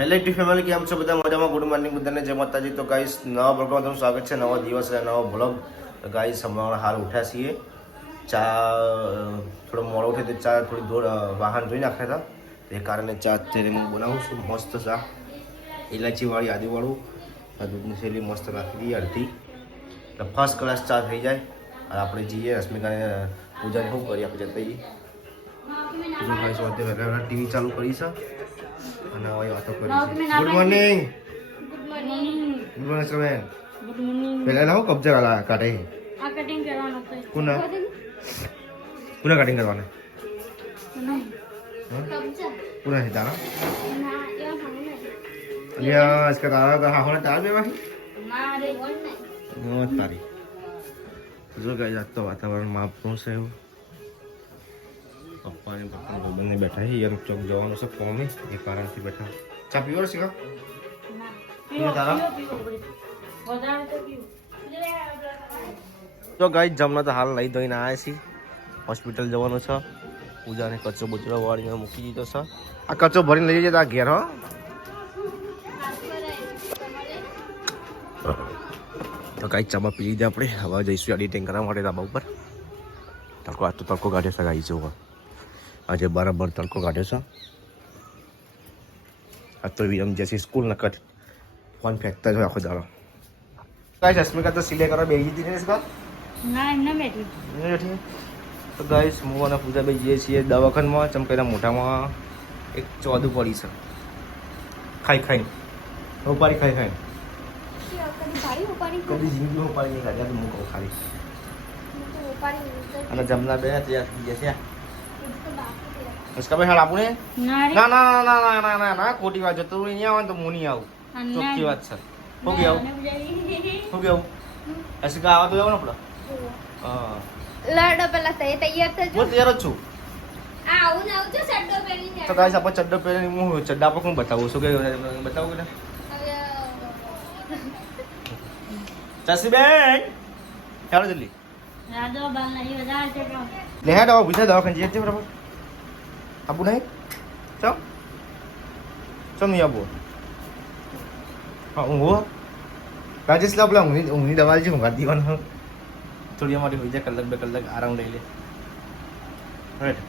Hello T family, કેમ છો બધા? મજામાં? ગુડ મોર્નિંગ બધાને, જય માતાજી. તો ગાઈસ નવા બ્લોગમાં તમારું સ્વાગત છે. નવો દિવસ અને નવો બ્લોગ. તો ગાઈસ હમણાં હાલ ઉઠ્યા છીએ. ચા થોડો મોડો ઉઠે તો ચા થોડી વાહન ધોઈ નાખ્યા હતા. એ કારણે ચા અત્યારે હું બનાવું છું. મસ્ત ચા, ઇલાયચીવાળી, આદુવાળું, દૂધની શેલી મસ્ત રાખી દઈએ અડધી, એટલે ફર્સ્ટ ક્લાસ ચા થઈ જાય. અને આપણે જઈએ રશ્મિકાને પૂજાને શું કરીએ, આપણે જતા જઈએ. જો ગાઈસ અત્યારે ટીવી ચાલુ કરી છે અને હવે વાતો કરી છે. Good morning. Good morning Shravan. Good morning. પહેલા લાવો કબજા વાળા કાઢે. આ કટિંગ કરવાનો છે. કોના કટિંગ કરવાના? કબજા કોના છે તારા? ના એવા સામે અલ્યા इसका તારા તો હા હોને તાર બેવા મારે બોલ નહીં. નો તારી. જો ગાઈસ આજ તો વાતાવરણ માપનું છે એવું. પપ્પાને બંને બેઠા છે. યાર ચોક જવાનું છે કોમે, એ કારણથી બેઠા. ચા પીવો છે કા? ના પીવો તારા? વધારે તો પીવું. તો ગાઈસ જમણા તો હાલ નહીં ધોઈને આવ્યા છીએ. હોસ્પિટલ જવાનું છે. પૂજાને કચરો બચરો વાળીને મૂકી દીધો છે. આ કચરો ભરીને લઈ જતા ઘેર. હો તો કાંઈ ચાબા પી લીધી આપણે. હવે જઈશું એડિટિંગ કરવા માટે ધાબા ઉપર. તડકો આજ તો તડકો કાઢે છે ગાઈ જવું. આજે બરાબર તડકો કાઢ્યો છે. આજ તો એમ જશે સ્કૂલ ન કટ ફોન ફેંકતા જ હોય આખો દાડો. ગાઈસ રશ્મિકા તો સિલાઈ કરવા બેસી હતી ને સર? ના એમને બેઠી. બેઠી. તો ગાઈસ હું અને પૂજા ભાઈ જઈએ છીએ દવાખાનામાં. ચમકીના મોઢામાં એક ચોદું પડી છે. ખાઈ ખાઈ કદી જિંદગી ઉપાડી નહીં કાઢ્યા. તો હું કહું ખાલી. અને જમના બે તૈયાર થઈ જશે. ભાઈ હાલ આપું ને? ના રે. ના ના ના ના ના ના ના ખોટી વાત છે. તું અહીંયા આવે તો હું નહીં આવું. ચોખ્ખી વાત છે. શું કેવું? શું કેવું? અશિકા આવા તો જાવ ને આપણે. હા લડો પેલા તૈયાર થજો. હું તૈયાર જ છું. આવું ને આવું તો ચડ્ડો પહેરીને. તો ગાઈસ આપણે ચડ્ડો પહેરીને હું ચડ્ડા પર હું બતાવું છું કે બતાવું કે ચસીબેન ચાલો જલ્દી રાધો બાલ નહીં વધારે છે કે લે હેડ આવો બીજા દવાખાને જઈએ છીએ બરાબર. આબુ નહીં ચમ નહીં આબુ. હા ઊંઘો રાજેશ લા પેલા ઊંઘની દવા છે. ઊંઘા દીવાનું થોડી અમારી હોય જાય. કલાક 2 કલાક આરામ લઈ લે. રાઈટ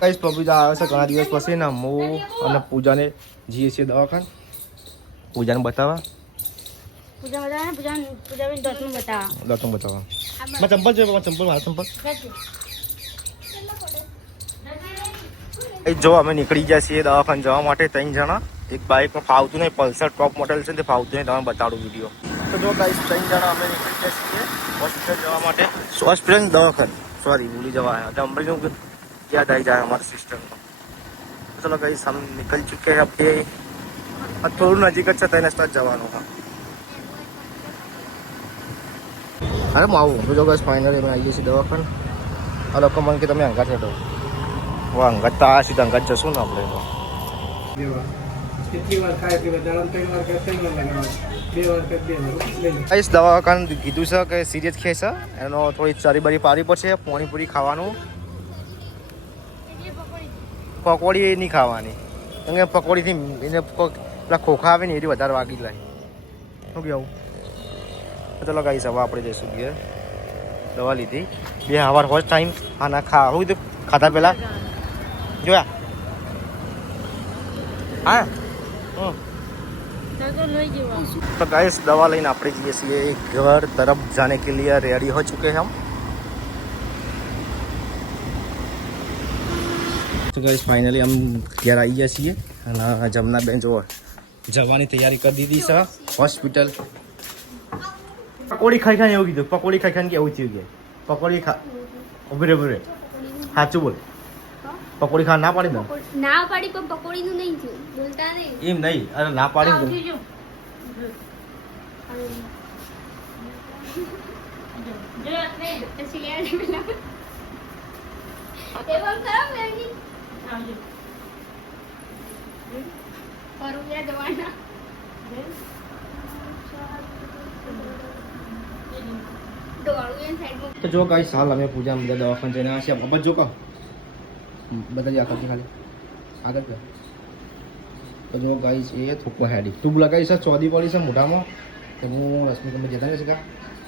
ગાઈસ પબીતા આવે છે ઘણા દિવસ પછી ને હું અને પૂજાને જઈએ છીએ દવાખાને પૂજાને બતાવવા. પૂજા બતાવે પૂજા બેન દોતનું બતાવા. દાંતનું બતાવવા. મારા ચંપલ છે. ચંપલ મારા ચંપલ. જો અમે નીકળી ગયા છીએ દવાખાને જવા માટે 3 જણા. એક બાઇકમાં ફાવતું નહીં, પલ્સર ટોપ મોડેલ છે તે ફાવતું નહીં. તમે બતાડું વિડીયો. તો જો ગાઈસ 3 જણા અમે નીકળી ગયા છીએ હોસ્પિટલ જવા માટે. હોસ્પિટલ દવાખાને સોરી ભૂલી જવા આવ્યા. અમરીનું યાદ આવી જાય हमारे सिस्टम को. चलो गाइस हम निकल चुके हैं. अब થોડું નજીક જ છે તેને સ્ટાર્ટ જવાનું. હા અરે હું આવું. તો જો ગાઈસ ફાઇનલી અમે આવી છીએ દવાખાને. આ લોકો મને કે તમે અંગાત હેઠો. વા અંગાત તો આ સીધા અંગાત જશું ને આપણે. ગાઈસ દવાખાને કીધું છે કે સિરિયસ કેસ છે. એનો થોડી ચારી બારી પારી પડશે. પાણીપુરી ખાવાનું. પકોડી નહીં ખાવાની. કેમ કે પકોડીથી એને પેલા ખોખા આવે ને એથી વધારે વાગી જાય. શું કેવું? ચલો ગાઈસ હવે આપણે જઈશું ઘેર. દવા લીધી 2 હવાર હોસ્ટ ટાઈમ. હા ના શું કીધું ખાતા પહેલાં જોયા? હા તો ગાઈસ દવા લઈને આપણે જઈએ છીએ ઘર તરફ જાने के लिए रेडी हो चुके हैं हम. તો ગાઈસ ફાઇનલી हम ઘેર આવી ગયા છીએ અને જમના બેન જો જવાની તૈયારી કરી દીધી છે હોસ્પિટલ. પકોડી ખાઈ ખાઈને એવું કીધું. પકોડી ખાઈ ખાઈને કેવું થયું કે પકોડી ખા ઉભરે સાચું બોલ. પકોડી ખા ના પાડી દઉં? ના પાડી પણ પકોડીનું નહીં થયું. બોલતા નહીં એમ નહીં. અરે ના પાડી દઉં. જો આપણે પછી લે પેલા એવમ ખરાબ લેની આવજો પરુયા જવાના દોડું સાઈડમાં. તો જો ગાઈસ હાલ અમે પૂજા બધા દવાખાને જઈને આવ્યા છીએ. જો કહો બધા જ આગળ ખાલી આગળ તો જો ગાઈસ એ થૂકવા હેડી ટ્યુબ લગાવી છે ચોદી પડી છે મોઢામાં તો હું રશ્મિ તમે જતા રહેશે કા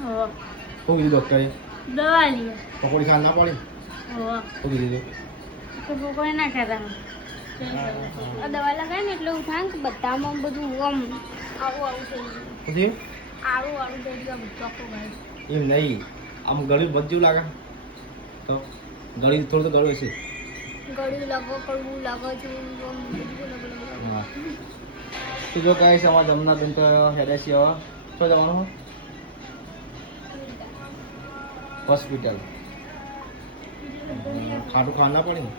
ઓ શું કીધું ડૉક્ટરે દવા લી પકોડી ખાવા ના પડી ઓ શું કીધું તો કોઈ ના ખાતા આ દવા લગાવે ને એટલે એવું થાય કે બધામાં બધું આમ આવું આવું થઈ શું થયું ગયું આવું થઈ ગયું ચોખ્ખું ભાઈ એમ નહીં આમ ગળ્યું બધ જેવું લાગે તો ગળ્યું થોડું તો ગળ્યું હશે ગળ્યું લાગો કડવું લાગો છે હા તો જો કહે છે અમારા જમના બેન તો હેડે છે હવે શું જવાનું હોસ્પિટલ ખાટું ખાવા ના પડે ને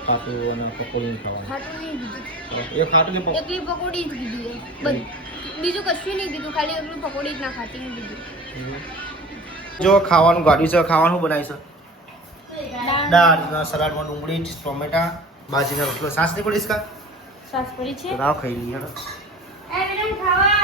ખાટું અને પકોડી ખાવાનું ખાટું નહીં કીધું એ ખાટું કે એકલી પકોડી જ કીધું બસ બીજું કશું નહીં કીધું ખાલી એકલું પકોડી જ ના ખાતી નહીં કીધું જો ખાવાનું ગાડ્યું છે ખાવાનું બનાવી છે દાળ સલાડમાં ડુંગળી ટોમેટા બાજીના રોટલો સાસ નહીં પડીશ કા સાસ પડી છે રાવ ખાઈ લઈએ એ મેડમ ખાવા